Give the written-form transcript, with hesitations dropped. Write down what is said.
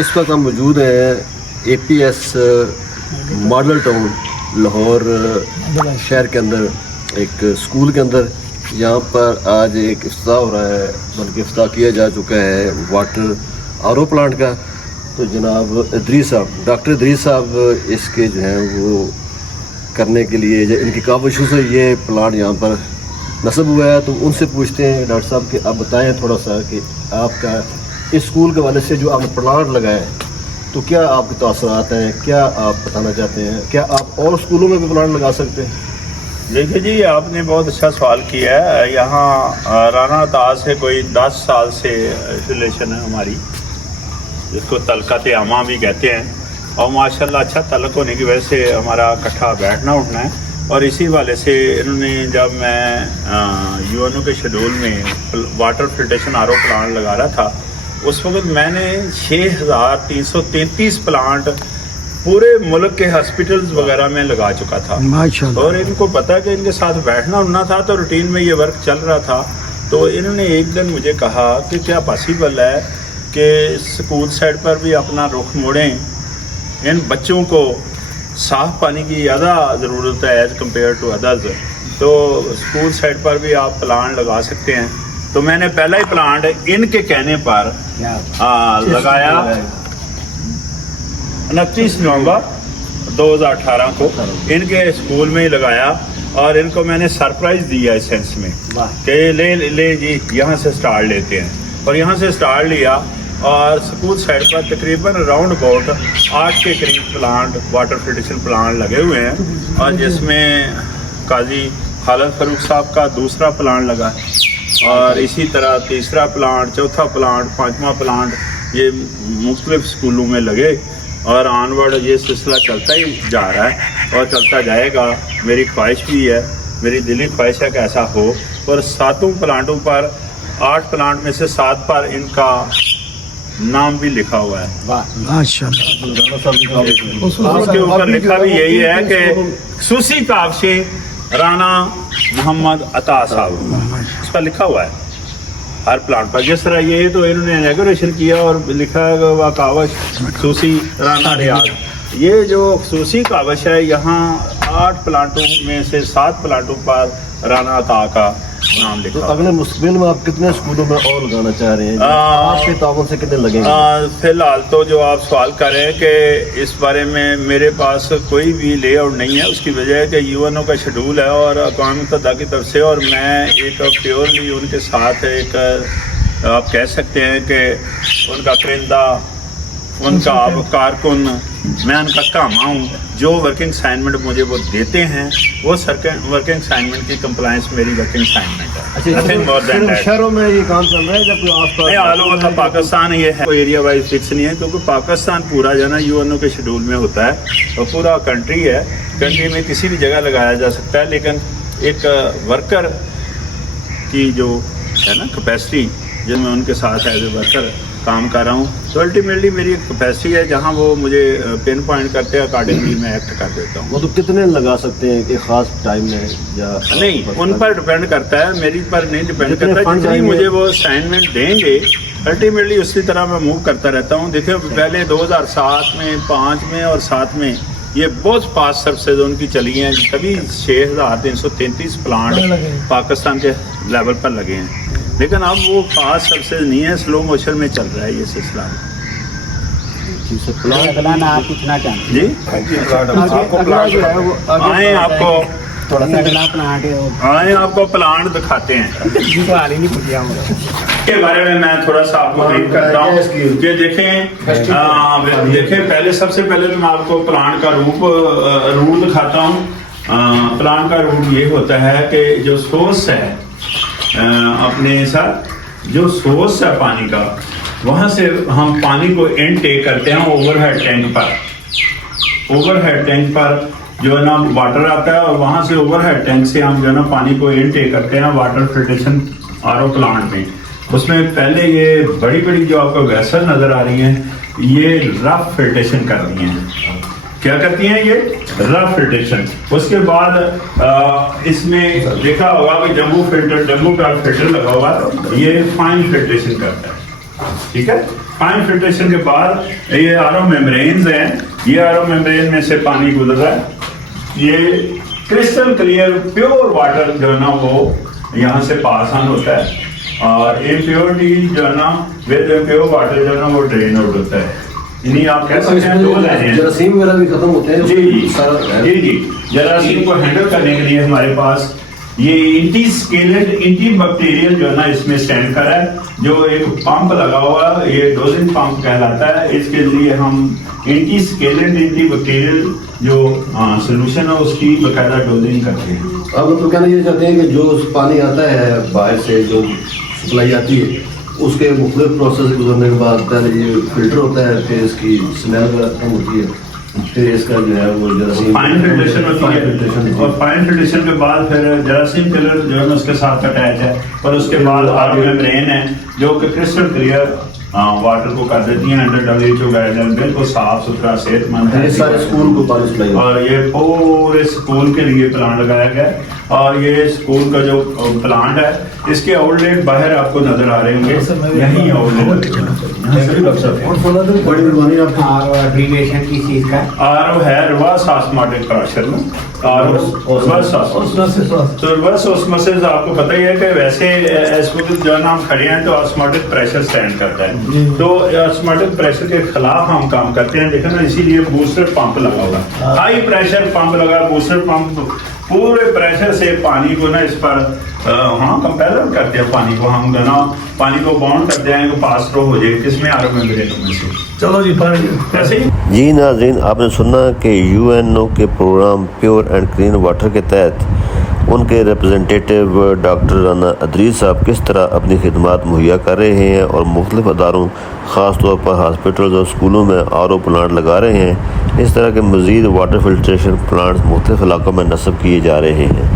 इस वक्त हम मौजूद हैं APS मॉडल टाउन लाहौर शहर के अंदर एक स्कूल के अंदर। यहाँ पर आज एक इफ्तिताह हो रहा है, बल्कि इफ्तिताह किया जा चुका है वाटर RO प्लांट का। तो जनाब इदरीस साहब, डॉक्टर इदरीस साहब इसके जो हैं वो करने के लिए इनकी काविशों से ये प्लांट यहाँ पर नस्ब हुआ है। तो उनसे पूछते हैं डॉक्टर साहब कि आप बताएं थोड़ा सा कि आपका इस स्कूल के वाले से जो आपने प्लांट लगाए तो क्या आपके तासुरात हैं, क्या आप बताना चाहते हैं, क्या आप और स्कूलों में भी प्लांट लगा सकते हैं? देखिए जी, आपने बहुत अच्छा सवाल किया है। यहाँ राना ताज से कोई 10 साल से रिलेशन है हमारी, जिसको तलकत आमा भी कहते हैं, और माशाल्लाह अच्छा तलक होने की वजह से हमारा इकट्ठा बैठना उठना है। और इसी वाले से इन्होंने, जब मैं UNO के शेड्यूल में वाटर फिल्ट्रेशन RO प्लांट लगा रहा था, उस वक्त मैंने 6333 प्लांट पूरे मुल्क के हॉस्पिटल्स वगैरह में लगा चुका था। और इनको पता है कि इनके साथ बैठना उठना था, तो रूटीन में ये वर्क चल रहा था। तो इन्होंने एक दिन मुझे कहा कि क्या पॉसिबल है कि स्कूल साइड पर भी अपना रुख मोड़ें, इन बच्चों को साफ़ पानी की ज़्यादा ज़रूरत है एज़ कम्पेयर टू अदर्स, तो स्कूल साइड पर भी आप प्लांट लगा सकते हैं। तो मैंने पहला ही प्लांट इनके कहने पर लगाया 29 नवंबर 2018 को इनके स्कूल में ही लगाया। और इनको मैंने सरप्राइज़ दिया इस सेंस में कि ले जी यहाँ से स्टार्ट लेते हैं। और यहाँ से स्टार्ट लिया और स्कूल साइड पर तकरीबन अराउंड अबाउट 8 के करीब प्लांट, वाटर फिल्ट्रेशन प्लांट लगे हुए हैं। और जिसमें काजी खालिद फारूक साहब का दूसरा प्लांट लगा, और इसी तरह तीसरा प्लांट, चौथा प्लांट, पांचवा प्लांट, ये मुख्तलिफ स्कूलों में लगे। और ऑनवर्ड ये सिलसिला चलता ही जा रहा है और चलता जाएगा। मेरी ख्वाहिश भी है, मेरी दिली ख्वाहिश है कि ऐसा हो। और 7 प्लांटों पर, 8 प्लांट में से 7 पर इनका नाम भी लिखा हुआ है। उसके ऊपर लिखा भी यही है कि खसूसी काविशें राना मोहम्मद अता साहब, इस पर लिखा हुआ है हर प्लांट पर। जिस तरह ये तो इन्होंने इनॉग्रेशन किया और लिखा है वह काविश खसूसी राना रियाज। ये जो खसूसी काविश है, यहाँ 8 प्लांटों में से 7 प्लांटों पर राना अता का नाम लिखा। तो अगले मुस्तकबिल में आप कितने स्कूलों में और लगाना चाह रहे हैं? आपके ताबन से कितने लगेंगे? फिलहाल तो जो आप सवाल कर रहे हैं कि इस बारे में मेरे पास कोई भी लेआउट नहीं है। उसकी वजह है कि UNO का शेड्यूल है और अक़वाम मुत्तहिदा की तरफ से, और मैं एक प्योरली उनके साथ एक, आप कह सकते हैं कि उनका परिंदा, उनका कारकुन, मैं उनका कामा हूँ। जो वर्किंग असाइनमेंट मुझे वो देते हैं, वो वर्किंग असाइनमेंट की कंप्लायंस मेरी वर्किंग असाइनमेंट है। अच्छा, शहरों में ये काम चल रहा है जब नहीं, ऑल ओवर पाकिस्तान ये है, कोई एरिया वाइज फिक्स नहीं है, क्योंकि पाकिस्तान पूरा जो है ना UNO के शेड्यूल में होता है और पूरा कंट्री है। कंट्री में किसी भी जगह लगाया जा सकता है, लेकिन एक वर्कर की जो है ना कैपेसिटी, जब मैं उनके साथ एज ए वर्कर काम कर रहा हूँ, तो अल्टीमेटली मेरी एक कैपेसिटी है, जहाँ वो मुझे पिन पॉइंट करते हैं, अकॉर्डिंगली मैं एक्ट कर देता हूँ। वो तो कितने लगा सकते हैं एक खास टाइम में, या नहीं, उन पर डिपेंड करता है, मेरी पर नहीं डिपेंड करता। जितनी मुझे वो असाइनमेंट देंगे अल्टीमेटली उसी तरह मैं मूव करता रहता हूँ। देखिए, पहले 2007 में, 5 में और 7 में ये बहुत फास्ट सर्विसेज उनकी चली हैं, तभी 6333 प्लांट पाकिस्तान के लेवल पर लगे हैं। लेकिन अब वो फास्ट सर्विसेज नहीं है, स्लो मोशन में चल रहा है ये सिलसिला। आप पूछना चाहते हैं जी, आए आपको थोड़ा सा अगला प्लांट आए आपको प्लांट दिखाते हैं। के बारे में मैं थोड़ा सा आपको ब्रीफ करता हूँ कि देखें पहले, सबसे पहले तो मैं आपको प्लांट का रूट दिखाता हूँ। प्लांट का रूट ये होता है कि जो सोर्स है, अपने साथ जो सोर्स है पानी का, वहाँ से हम पानी को इनटेक करते हैं ओवरहेड टैंक पर। ओवरहेड टैंक पर जो है ना वाटर आता है, और वहाँ से ओवरहेड टैंक से हम जो है ना पानी को इनटेक करते हैं वाटर फिल्ट्रेशन RO प्लांट में। उसमें पहले ये बड़ी बड़ी जो आपको वेसल नज़र आ रही हैं, ये रफ फिल्ट्रेशन कर रही हैं। क्या करती हैं ये? Rough filtration. उसके बाद इसमें देखा होगा कि जम्बो का फिल्टर लगा हुआ है, ये फाइन फिल्ट्रेशन करता है। ठीक है, फाइन फिल्ट्रेशन के बाद ये आरओ मेम्ब्रेन्स हैं, ये आरओ मेम्ब्रेन में से पानी गुजर रहा है, ये क्रिस्टल क्लियर प्योर वाटर जो है ना वो यहाँ से पास ऑन होता है और इम्प्योरिटी जो है ना विद प्योर वाटर जो है ना वो ड्रेन आउट होता है। इन्हीं आप कह सकते हैं 2 लाइनें हैं। जरासीम वगैरह भी खत्म होते हैं जी जी जरासीम को हैंडल करने के लिए हमारे पास ये एंटी स्केलेट एंटी बैक्टीरियल जो है ना इसमें स्टैंड करा है, जो एक पंप लगा हुआ है, ये डोजिंग पंप कहलाता है। इसके लिए हम एंटी स्केलेट एंटी बैक्टीरियल जो सोल्यूशन है उसकी बकायदा डोजिंग करते हैं। अब तो कहना ये चाहते हैं कि जो पानी आता है बाहर से जो सप्लाई आती है उसके मुख्तलिफ प्रोसेस गुजरने के बाद पहले ये फिल्टर होता है, फिर इसकी स्मेल वगैरह कम होती है, फिर इसका जो है वो जरासीम फाइन फिल्ट्रेशन होती है और फाइन फिल्ट्रेशन के बाद फिर जरासीम किलर जो है ना उसके साथ अटैच है और उसके बाद आरओ मेम्ब्रेन है जो कि क्रिस्टल क्लियर वाटर को कर देती हैं अंडर WHO गाइडलाइन, बिल्कुल साफ सुथरा सेहतमंद है। ये सारे स्कूल को पानी सप्लाई और ये पूरे स्कूल के लिए प्लांट लगाया गया है और ये स्कूल का जो प्लांट है इसके आउटलेट बाहर आपको नजर आ रहे होंगे, यही आउटलेट बड़ी मेहरबानी आपकी। और ड्रिवेशन की चीज का आरओ है रिवर्स ऑस्मोटिक प्रेशर में तो रिवर्स ऑस्मोसिस आपको पता ही है कि वैसे इस वक्त जो है ना हम खड़े हैं तो ऑस्मोटिक प्रेशर स्टैंड करता है, तो ऑस्मोटिक प्रेशर के खिलाफ हम काम करते हैं। देखो ना इसीलिए बूस्टर पंप लगा हुआ है, हाई प्रेशर पंप लगा, बूस्टर पंप पूरे प्रेशर से पानी को ना इस पर हाँ कंपेलर करते हैं, पानी को हम ना पानी को बाउंड करते हैं कि पास थ्रू हो जाए किसमें आरओ मेम्ब्रेन में से। चलो जी पानी ऐसे ही जी नाज़रीन, आपने सुना कि UNO के program pure and clean water के तहत उनके रिप्रेजेंटेटिव डॉक्टर राना अदरीस साहब किस तरह अपनी खिदमात मुहैया कर रहे हैं और मुख्तलिफ़ अदारों ख़ास तौर पर हॉस्पिटल्स और स्कूलों में RO प्लांट लगा रहे हैं। इस तरह के मज़ीद वाटर फिल्ट्रेशन प्लांट्स मुख्तलिफ़ इलाकों में नस्ब किए जा रहे हैं।